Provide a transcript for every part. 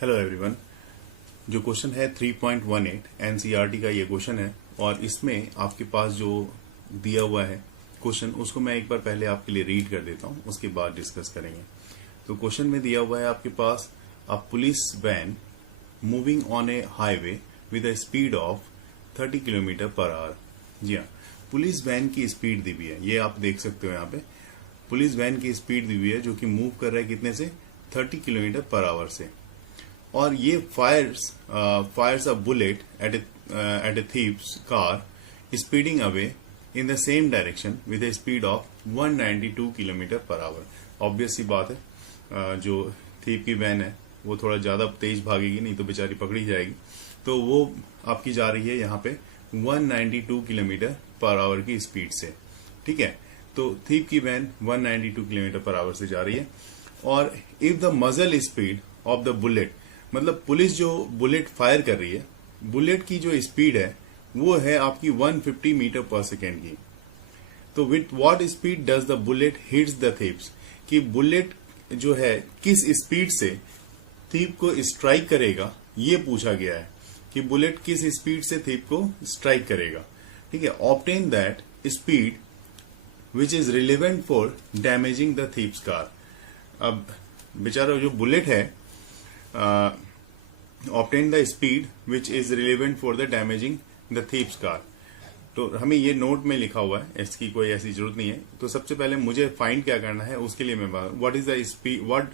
Hello everyone. जो question है 3.18 NCERT का ये क्वेश्चन है और इसमें आपके पास जो दिया हुआ है क्वेश्चन उसको मैं एक बार पहले आपके लिए रीड कर देता हूँ, उसके बाद डिस्कस करेंगे। तो क्वेश्चन में दिया हुआ है आपके पास a police van moving on a highway with a speed of 30 kilometre per hour. जी हाँ, पुलिस वैन की स्पीड दी हुई है, ये आप देख सकते हो यहाँ पे पुलिस वैन की स्पीड दी हुई है जो कि मूव कर रहा है कितने से 30 किलोमीटर पर आवर से, और ये fires a bullet at a thief's car speeding away in the same direction with a speed of 192 kilometre per hour. Obvious सी बात है, जो थीव की वैन है वो थोड़ा ज्यादा तेज भागेगी, नहीं तो बेचारी पकड़ी जाएगी। तो वो आपकी जा रही है यहाँ पे 192 किलोमीटर पर आवर की स्पीड से। ठीक है, तो थीव की वैन 192 किलोमीटर पर आवर से जा रही है। और इफ द मजल स्पीड ऑफ द बुलेट, मतलब पुलिस जो बुलेट फायर कर रही है, बुलेट की जो स्पीड है वो है आपकी 150 मीटर पर सेकेंड की। तो with what speed does the bullet hits the thieves, कि बुलेट जो है किस स्पीड से थीव को स्ट्राइक करेगा, ये पूछा गया है कि बुलेट किस स्पीड से थीव को स्ट्राइक करेगा। ठीक है, obtain that speed which is relevant for damaging the thieves car. अब बेचारा जो बुलेट है, obtain the speed which is relevant for the damaging the thieves car. तो हमें ये नोट में लिखा हुआ है, इसकी कोई ऐसी जरूरत नहीं है। तो सबसे पहले मुझे फाइंड क्या करना है उसके लिए मैं what is the speed, what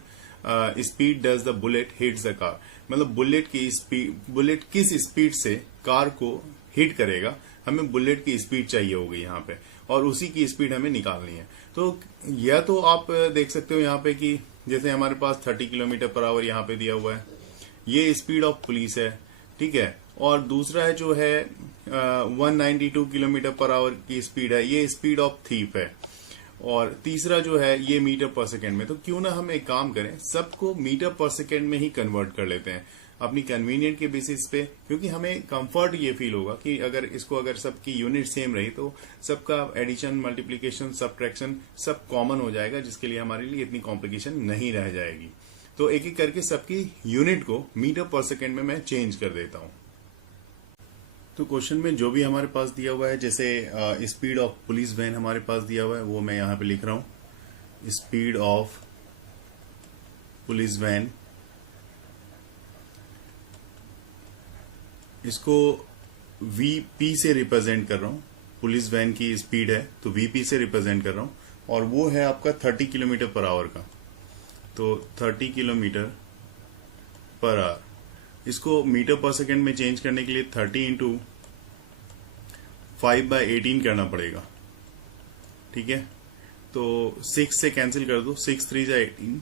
speed does the bullet hits the car, मतलब बुलेट की स्पीड, बुलेट किस स्पीड से कार को हिट करेगा, हमें बुलेट की स्पीड चाहिए होगी यहाँ पे, और उसी की स्पीड हमें निकालनी है। तो यह तो आप देख सकते हो यहाँ पे कि जैसे हमारे पास 30 किलोमीटर पर आवर यहाँ पे दिया हुआ है, ये स्पीड ऑफ पुलिस है। ठीक है, और दूसरा है जो है 192 किलोमीटर पर आवर की स्पीड है, ये स्पीड ऑफ थीफ है। और तीसरा जो है ये मीटर पर सेकेंड में। तो क्यों ना हम एक काम करें, सबको मीटर पर सेकेंड में ही कन्वर्ट कर लेते हैं अपनी कन्वीनियंट के बेसिस पे, क्योंकि हमें कंफर्ट ये फील होगा कि अगर सबकी यूनिट सेम रही तो सबका एडिशन, मल्टीप्लीकेशन, सब्ट्रैक्शन सब कॉमन हो जाएगा, जिसके लिए हमारे लिए इतनी कॉम्प्लिकेशन नहीं रह जाएगी। तो एक एक करके सबकी यूनिट को मीटर पर सेकेंड में मैं चेंज कर देता हूं। तो क्वेश्चन में जो भी हमारे पास दिया हुआ है, जैसे स्पीड ऑफ पुलिस वैन हमारे पास दिया हुआ है, वो मैं यहां पे लिख रहा हूं। स्पीड ऑफ पुलिस वैन, इसको वीपी से रिप्रेजेंट कर रहा हूं। पुलिस वैन की स्पीड है तो वीपी से रिप्रेजेंट कर रहा हूं, और वो है आपका 30 किलोमीटर पर आवर का। तो 30 किलोमीटर पर आवर, इसको मीटर पर सेकेंड में चेंज करने के लिए 30 इंटू 5/18 करना पड़ेगा। ठीक है, तो 6 से कैंसिल कर दो, 6 3 जा 18,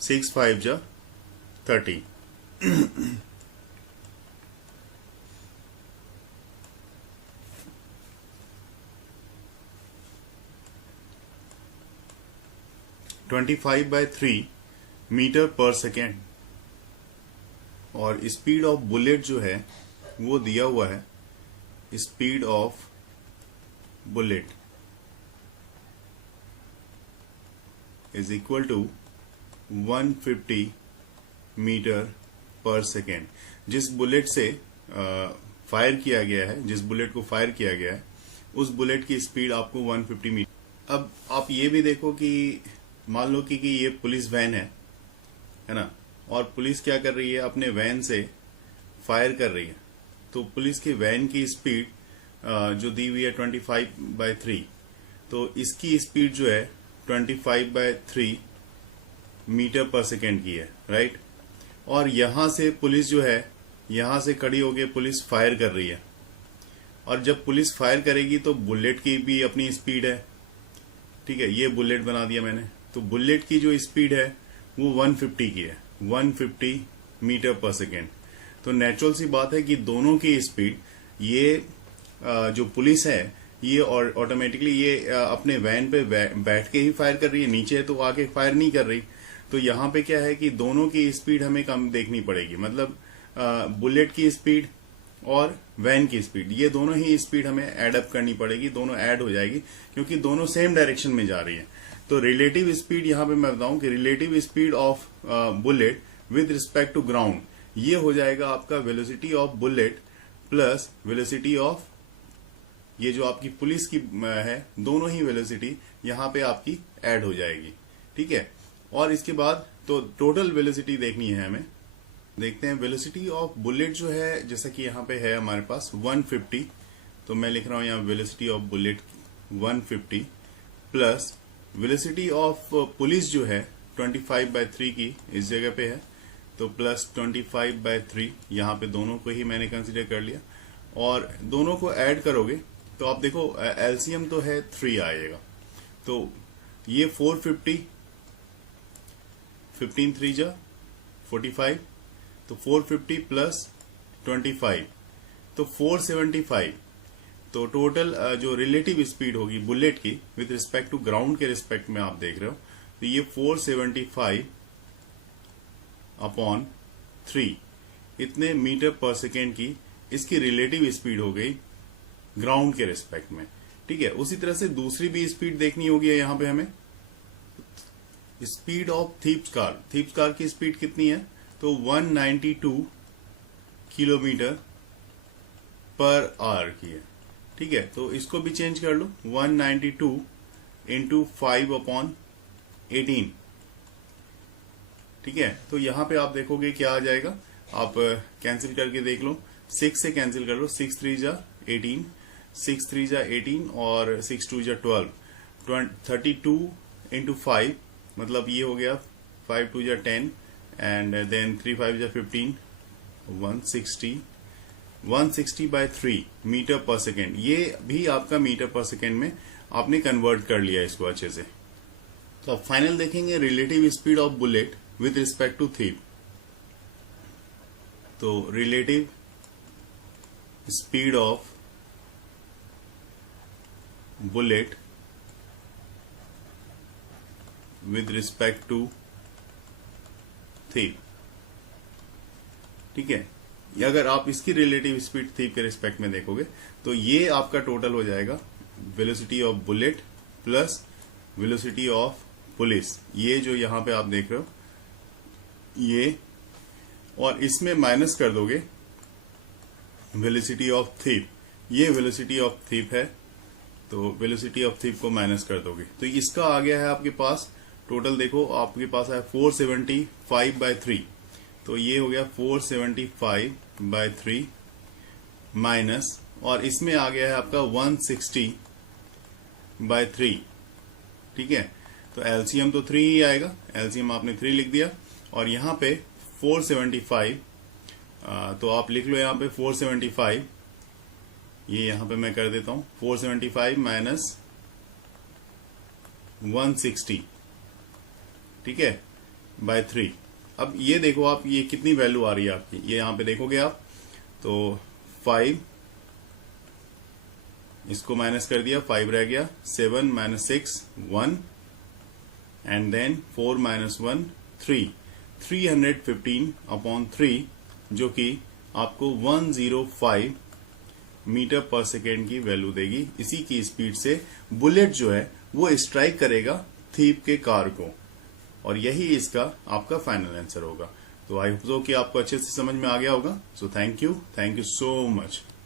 6 5 जा 30। 25/3 मीटर पर सेकेंड। और स्पीड ऑफ बुलेट जो है वो दिया हुआ है, speed of bullet is equal to 150 metre per second. जिस बुलेट से फायर किया गया है, जिस बुलेट को फायर किया गया है, उस बुलेट की स्पीड आपको 150 मीटर। अब आप ये भी देखो कि मान लो कि ये पुलिस वैन है ना, और पुलिस क्या कर रही है, अपने वैन से फायर कर रही है। तो पुलिस की वैन की स्पीड जो दी हुई है 25/3, तो इसकी स्पीड जो है 25/3 मीटर पर सेकेंड की है, राइट। और यहां से पुलिस जो है, यहां से खड़ी होकर पुलिस फायर कर रही है, और जब पुलिस फायर करेगी तो बुलेट की भी अपनी स्पीड है। ठीक है, ये बुलेट बना दिया मैंने, तो बुलेट की जो स्पीड है वो 150 की है, 150 मीटर पर सेकेंड। तो नेचुरल सी बात है कि दोनों की स्पीड, ये जो पुलिस है ये ऑटोमेटिकली ये अपने वैन पे बैठ के ही फायर कर रही है, नीचे तो आके फायर नहीं कर रही। तो यहाँ पे क्या है कि दोनों की स्पीड हमें कम देखनी पड़ेगी, मतलब बुलेट की स्पीड और वैन की स्पीड, ये दोनों ही स्पीड हमें एड अप करनी पड़ेगी, दोनों ऐड हो जाएगी क्योंकि दोनों सेम डायरेक्शन में जा रही है। तो रिलेटिव स्पीड यहाँ पे मैं बताऊं कि relative speed of bullet with respect to ground, ये हो जाएगा आपका velocity of bullet plus velocity of ये जो आपकी पुलिस की है, दोनों ही वेलोसिटी यहां पे आपकी ऐड हो जाएगी। ठीक है, और इसके बाद तो टोटल वेलोसिटी देखनी है हमें। देखते हैं वेलोसिटी ऑफ बुलेट जो है, जैसा कि यहाँ पे है हमारे पास 150, तो मैं लिख रहा हूं यहाँ velocity of bullet 150 plus velocity of police जो है 25/3 की इस जगह पे है, तो प्लस 25/3 यहाँ पे दोनों को ही मैंने कंसिडर कर लिया, और दोनों को ऐड करोगे तो आप देखो एलसीएम तो है 3 आएगा, तो ये 450, 15 3 जा 45, तो 450 प्लस 25 तो 475। तो टोटल जो रिलेटिव स्पीड होगी बुलेट की विद रिस्पेक्ट टू ग्राउंड के रिस्पेक्ट में आप देख रहे हो, तो ये 475/3 इतने मीटर पर सेकेंड की इसकी रिलेटिव स्पीड हो गई ग्राउंड के रिस्पेक्ट में। ठीक है, उसी तरह से दूसरी भी स्पीड देखनी होगी यहां पे हमें, speed of thieves car. Thieves car की स्पीड कितनी है, तो 192 किलोमीटर पर आवर की है। ठीक है, तो इसको भी चेंज कर लो, 192 इंटू 5/18। ठीक है, तो यहां पे आप देखोगे क्या आ जाएगा, आप कैंसिल करके देख लो, 6 से कैंसिल कर लो, 6 3 जा 18, 6 3 जा 18 और 6 2 जा 12, 32 इंटू 5 मतलब ये हो गया 5 2 जा 10 एंड देन 3 5 जा 15, 160/3 मीटर पर सेकेंड। ये भी आपका मीटर पर सेकेंड में आपने कन्वर्ट कर लिया इसको अच्छे से। तो अब फाइनल देखेंगे relative speed of bullet with respect to thief. तो relative speed of bullet with respect to thief. ठीक है, या अगर आप इसकी रिलेटिव स्पीड थीप के रिस्पेक्ट में देखोगे तो ये आपका टोटल हो जाएगा velocity of bullet plus velocity of police, ये जो यहां पे आप देख रहे हो ये, और इसमें माइनस कर दोगे वेलोसिटी ऑफ थीप, ये वेलोसिटी ऑफ थीप है, तो वेलोसिटी ऑफ थीप को माइनस कर दोगे तो इसका आ गया है आपके पास टोटल। देखो आपके पास है 475/3, तो ये हो गया 475/3 माइनस, और इसमें आ गया है आपका 160/3। ठीक है, तो एलसीएम तो 3 ही आएगा, एलसीएम आपने 3 लिख दिया, और यहां पे 475, तो आप लिख लो यहां पे 475, ये यहां पे मैं कर देता हूं 475 माइनस 160, ठीक है, बाय 3। अब ये देखो आप, ये कितनी वैल्यू आ रही है आपकी, ये यहां पे देखोगे आप तो 5, इसको माइनस कर दिया, 5 रह गया, 7 माइनस 6 1 एंड देन 4 माइनस 1 3, 315/3 जो कि आपको 105 मीटर पर सेकेंड की वैल्यू देगी। इसी की स्पीड से बुलेट जो है वो स्ट्राइक करेगा थीप के कार को, और यही इसका आपका फाइनल आंसर होगा। तो आई होप कि आपको अच्छे से समझ में आ गया होगा। So thank you so much.